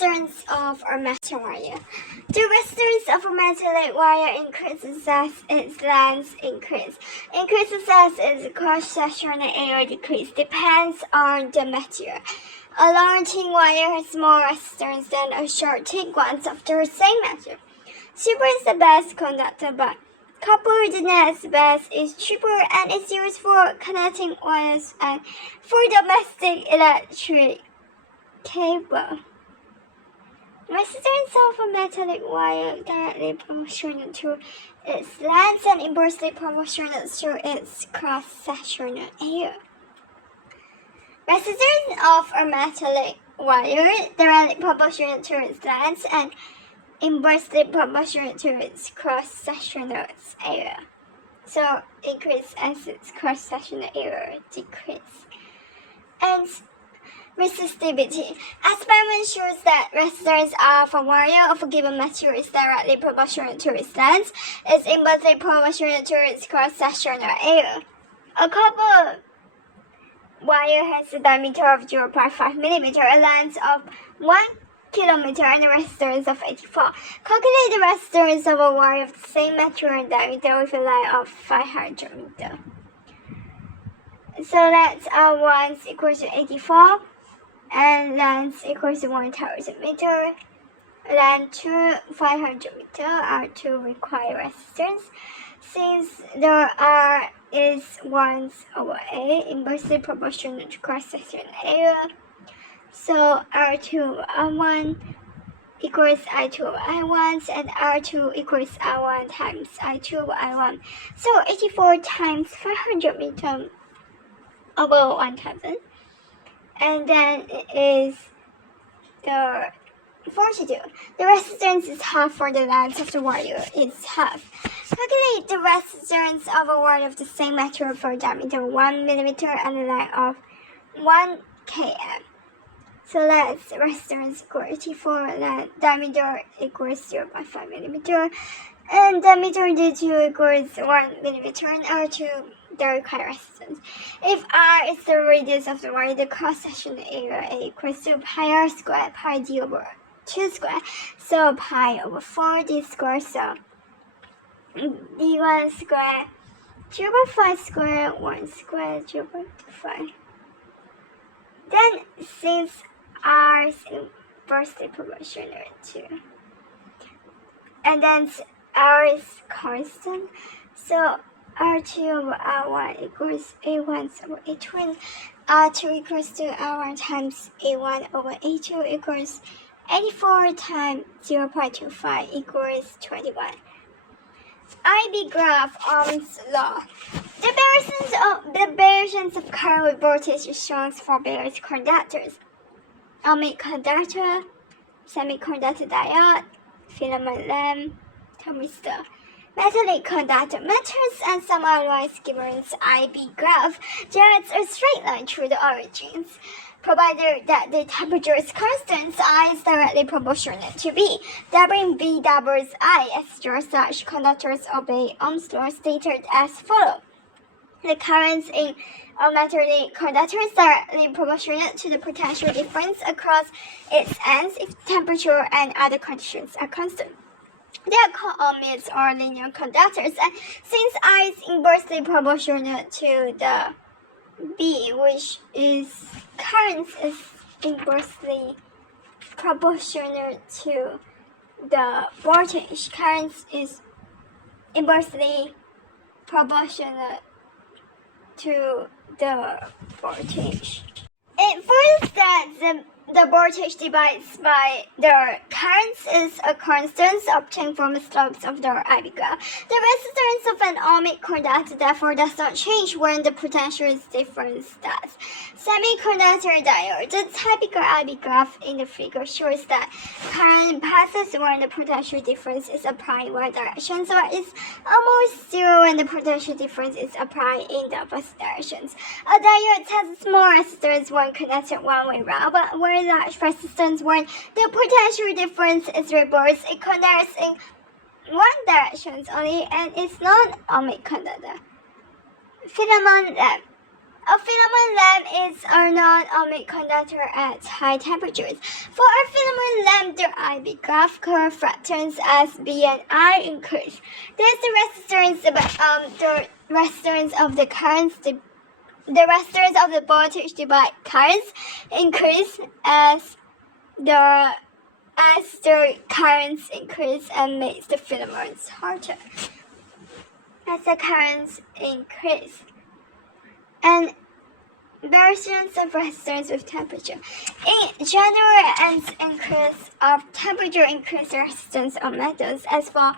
resistance of a metal wire. The resistance of a metallic wire increases as its length increases. Increases as its cross-sectional area decreases. Depends on the material. A long thin wire has more resistance than a short thick one of the same material. Silver is the best conductor, but copper, the next best, is cheaper and is used for connecting wires and for domestic electric cable. Resistance of a metallic wire directly proportional to its length and inversely proportional to its cross-sectional area. Resistance of a metallic wire directly proportional to its length and inversely proportional to its cross-sectional area. So increase as its cross-sectional area decrease. And resistivity. Experiment shows that resistance of a wire of a given material is directly proportional to its length. It's inversely proportional to its cross-sectional area. A copper wire has a diameter of 0.5 mm, a length of 1 kilometer, and a resistance of 84. Calculate the resistance of a wire of the same material and diameter with a length of 500 meters. So that's R1 equals to 84, and length equals to 1000 meters. Length to 500 meters, R2 require resistance. Since the R is 1 over A, inversely proportional to cross-sectional area, so R2 over R1 equals I2 over I1, and R2 equals R1 times I2 over I1. So 84 times 500 meters over 1000. And then it is the 42. The resistance is half for the length of the wire. It's half. Calculate the resistance of a wire of the same material for diameter 1 millimeter and a length of 1 km. So that's resistance equals 84, diameter equals 0.5 millimeter, and diameter D2 equals 1 millimeter, and R2 the required resistance. If R is the radius of the wire, the cross-sectional area A equals to pi R squared, pi D over 2 squared, so pi over 4 D squared, so D1 squared, 0.5 squared, 1 squared, 0.25. Then, since R is inversely proportional to, and then R is constant, so R2 over R1 equals A1 over A2, R2 equals to R1 times A1 over A2 equals 84 times 0.25 equals 21. IB graph Ohm's law. The variations of current with voltage is shown for various conductors. Ohmic conductor, semiconductor diode, filament lamp, thermistor. Metallic conductor metals and some otherwise given IB graph generates a straight line through the origins, provided that the temperature is constant. I is directly proportional to B. When V doubles I as such conductors obey Ohm's law stated as follows. The currents in a metallic conductor is directly proportional to the potential difference across its ends if temperature and other conditions are constant. They are called ohmics or linear conductors, and since I is inversely proportional to the B, which is current is inversely proportional to the voltage. Current is inversely proportional to the voltage. It follows that the voltage divided by the current is a constant obtained from the slopes of the IB graph. The resistance of an ohmic conductor therefore does not change when the potential difference does. Semiconductor diode. The typical IB graph in the figure shows that current passes when the potential difference is applied in one direction, so it's almost zero when the potential difference is applied in the opposite directions. A diode has a small resistance when connected one way round, but very large resistance when the potential difference is reversed. It conducts in one direction only and is non-ohmic conductor. Filament lamp. A filament lamp is a non-ohmic conductor at high temperatures. For a filament lamp, the IV graph curve flattens as B and I increase. Thus, the resistance of the currents, the resistance of the voltage divided currents increase as the currents increase and makes the filaments harder. As the currents increase, and variations of resistance with temperature. In general, an increase of temperature increases the resistance of metals as for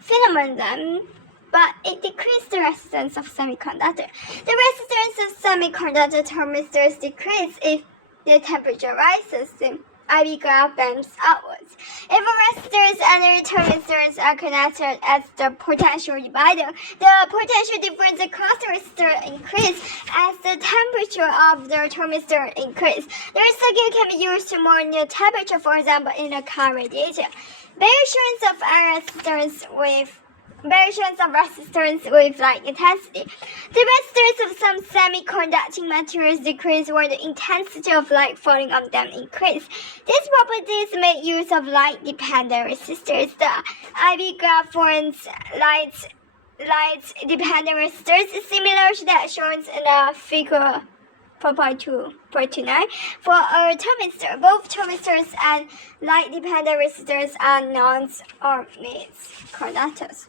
filament lamp, but it decreases the resistance of semiconductor. The resistance of semiconductor thermistors decreases if the temperature rises. The IV graph bends outwards. If a resistors and thermistors are connected as the potential divider, the potential difference across the resistor increases as the temperature of the thermistor increases. The circuit can be used to monitor the temperature, for example, in a car radiator. Variations of resistance with light intensity. The resistance of some semiconducting materials decrease when the intensity of light falling on them increase. These properties make use of light-dependent resistors. The IV graph forms light-dependent resistors similar to that shown in the figure 4.2.29 for a thermistor. Both thermistors and light-dependent resistors are non-ohmic conductors.